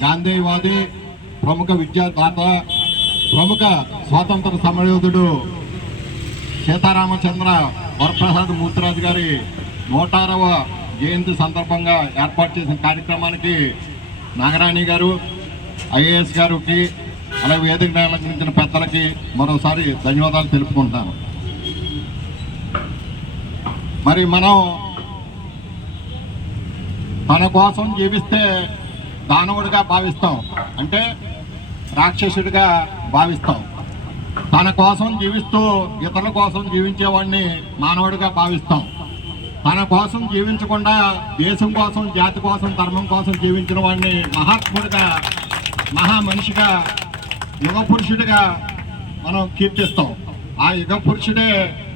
గాంధీవాది ప్రముఖ విద్యాదాత ప్రముఖ స్వాతంత్ర సమరయోధుడు సీతారామచంద్ర వరప్రసాద్ మూర్తిరాజు గారి నూటారవ జయంతి సందర్భంగా ఏర్పాటు చేసిన కార్యక్రమానికి నాగరాణి గారు ఐఏఎస్ గారికి అలాగే వేదిక అలంకరించిన పెద్దలకి మరోసారి ధన్యవాదాలు తెలుపుకుంటాను మరి మనం తన కోసం జీవిస్తే దానవుడిగా భావిస్తాం అంటే రాక్షసుడిగా భావిస్తాం తన కోసం జీవిస్తూ ఇతరుల కోసం జీవించేవాడిని మానవుడిగా భావిస్తాం తన కోసం జీవించకుండా దేశం కోసం జాతి కోసం ధర్మం కోసం జీవించిన వాడిని మహాత్ముడిగా మహా మనిషిగా యుగ పురుషుడిగా మనం కీర్తిస్తాం. ఆ యుగ పురుషుడే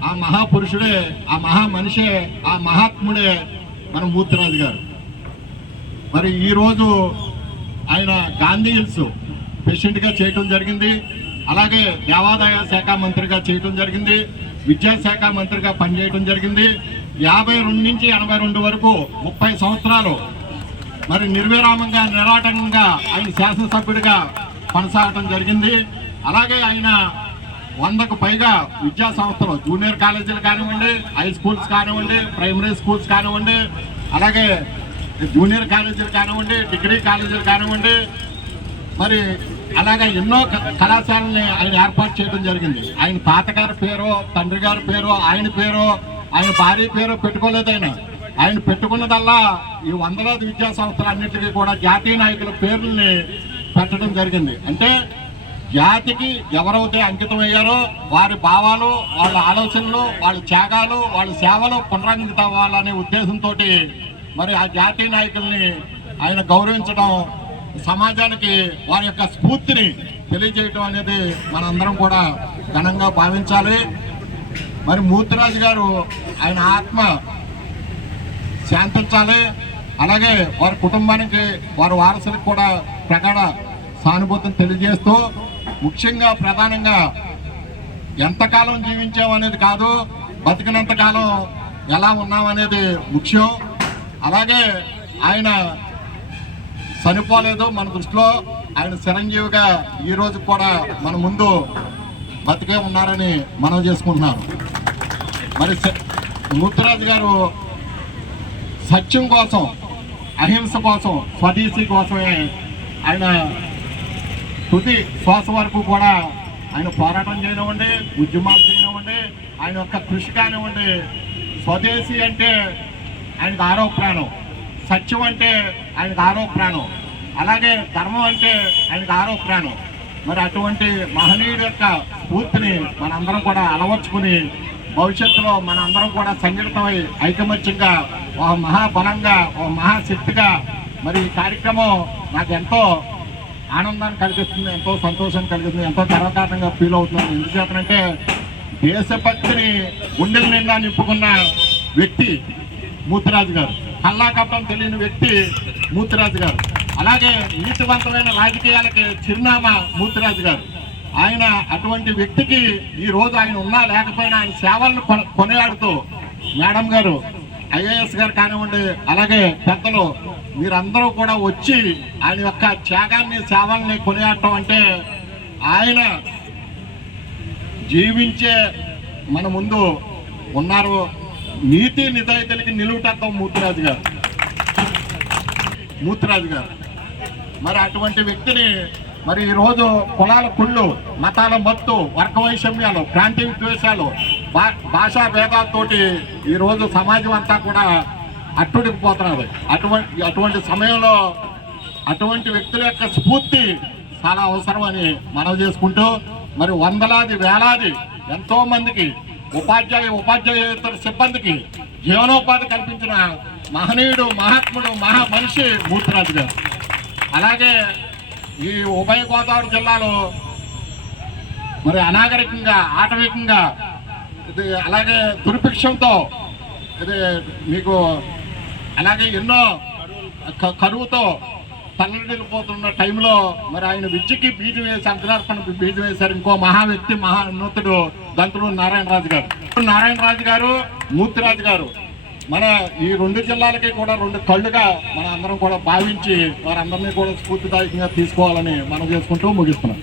ఆ మహాపురుషుడే ఆ మహా మనిషే ఆ మహాత్ముడే మన మూర్తిరాజు గారు. మరి ఈరోజు ఆయన గాంధీ హిల్స్ ప్రెసిడెంట్గా చేయటం జరిగింది. అలాగే దేవాదాయ శాఖ మంత్రిగా చేయటం జరిగింది. విద్యాశాఖ మంత్రిగా పనిచేయటం జరిగింది. యాభై రెండు నుంచి ఎనభై రెండు వరకు ముప్పై సంవత్సరాలు మరి నిర్విరామంగా నిరాటంగా ఆయన శాసనసభ్యుడిగా కొనసాగటం జరిగింది. అలాగే ఆయన వందకు పైగా విద్యా సంస్థలు జూనియర్ కాలేజీలు కానివ్వండి హై స్కూల్స్ కానివ్వండి ప్రైమరీ స్కూల్స్ కానివ్వండి అలాగే జూనియర్ కాలేజీలు కానివ్వండి డిగ్రీ కాలేజీలు కానివ్వండి మరి అలాగే ఎన్నో క- కళాశాలని ఆయన ఏర్పాటు చేయడం జరిగింది. ఆయన తాతగారి పేరు తండ్రి గారి పేరు ఆయన పేరు ఆయన భార్య పేరు పెట్టుకోలేదు ఆయన. ఆయన పెట్టుకున్నదల్లా ఈ వందలాది విద్యా సంస్థలన్నింటికీ కూడా జాతీయ నాయకుల పేర్లని పెట్టడం జరిగింది. అంటే జాతికి ఎవరైతే అంకితం అయ్యారో వారి భావాలు వాళ్ళ ఆలోచనలు వాళ్ళ త్యాగాలు వాళ్ళ సేవలు పునరంకితం అవ్వాలనే ఉద్దేశంతో మరి ఆ జాతీయ నాయకుల్ని ఆయన గౌరవించడం సమాజానికి వారి యొక్క స్ఫూర్తిని తెలియజేయటం అనేది మనందరం కూడా ఘనంగా భావించాలి. మరి మూర్తిరాజు గారు ఆయన ఆత్మ శాంతించాలి. అలాగే వారి కుటుంబానికి వారి వారసులకు కూడా ప్రగాఢ సానుభూతిని తెలియజేస్తూ ముఖ్యంగా ప్రధానంగా ఎంతకాలం జీవించాం అనేది కాదు బతికినంత కాలం ఎలా ఉన్నామనేది ముఖ్యం. అలాగే ఆయన చనిపోలేదు. మన దృష్టిలో ఆయన చిరంజీవిగా ఈ రోజు కూడా మన ముందు బతికే ఉన్నారని మనం చేసుకుంటున్నాం మరి ముత్తురాజు గారు సత్యం కోసం అహింస కోసం స్వదేశీ కోసమే ఆయన తుది శ్వాస వరకు కూడా ఆయన పోరాటం చేయనివ్వండి ఉద్యమాలు చేయనివ్వండి ఆయన యొక్క కృషి కానివ్వండి. స్వదేశీ అంటే ఆయనకు ఆరో ప్రాణం. సత్యం అంటే ఆయనకు ఆరో ప్రాణం. అలాగే ధర్మం అంటే ఆయనకు ఆరో ప్రాణం. మరి అటువంటి మహనీయుడి యొక్క స్ఫూర్తిని మనందరం కూడా అలవర్చుకుని భవిష్యత్తులో మనందరం కూడా సంఘటితమై ఐకమత్యంగా ఒక మహాబలంగా ఒక మహాశక్తిగా మరి ఈ కార్యక్రమం నాకు ఎంతో ఆనందాన్ని కలిగిస్తుంది ఎంతో సంతోషం కలిగిస్తుంది ఎంతో గర్వకారణంగా ఫీల్ అవుతున్నాను ఎందుచేతనంటే దేశభక్తిని గుండెల నిండా నింపుకున్న వ్యక్తి మూర్తిరాజు గారు. కల్లాకప్పం తెలియని వ్యక్తి మూర్తిరాజు గారు. అలాగే నీతివంతమైన రాజకీయాలకి చిరునామా మూర్తిరాజు గారు. ఆయన అటువంటి వ్యక్తికి ఈ రోజు ఆయన ఉన్నా లేకపోయినా ఆయన సేవలను కొన- కొనియాడుతూ మేడం గారు ఐఏఎస్ గారు కానివ్వండి అలాగే పెద్దలు మీరందరూ కూడా వచ్చి ఆయన యొక్క త్యాగాన్ని సేవల్ని కొనియాడటం అంటే ఆయన జీవించే మన ముందు ఉన్నారు. నీతి నిజాయితీలకి నిలువుటద్దం మూర్తిరాజు గారు. మూర్తిరాజు గారు. మరి అటువంటి వ్యక్తిని మరి ఈరోజు కులాల కుళ్ళు మతాల మత్తు వర్గ వైషమ్యాలు ప్రాంతీయ విద్వేషాలు భా- భాషా భేదాలతోటి ఈరోజు సమాజం అంతా కూడా అట్టుడికిపోతున్నది అటువంటి అటువంటి సమయంలో అటువంటి వ్యక్తుల యొక్క స్ఫూర్తి చాలా అవసరం అని మనవి చేసుకుంటూ మరి వందలాది వేలాది ఎంతో మందికి ఉపాధ్యాయ ఉపాధ్యాయేతర సిబ్బందికి జీవనోపాధి కల్పించిన మహనీయుడు మహాత్ముడు మహా మనిషి మూర్తిరాజు గారు. అలాగే ఈ ఉభయ గోదావరి జిల్లాలో మరి అనాగరికంగా ఆటవికంగా ఇది అలాగే దుర్భిక్షంతో ఇది మీకు అలాగే ఎన్నో కరువుతో తల్లడిల్లిపోతున్న టైంలో మరి ఆయన విద్యకి బీజం వేసి అర్ధనార్పణ బీజం వేశారు. ఇంకో మహా వ్యక్తి మహా ఉన్నతుడు దంతులు నారాయణరాజు గారు. నారాయణరాజు గారు మూర్తిరాజు గారు. మన ఈ రెండు జిల్లాలకి కూడా రెండు కళ్ళుగా మన అందరం కూడా భావించి వారందరినీ కూడా స్ఫూర్తిదాయకంగా తీసుకోవాలని మనం చేసుకుంటూ ముగిస్తున్నాం.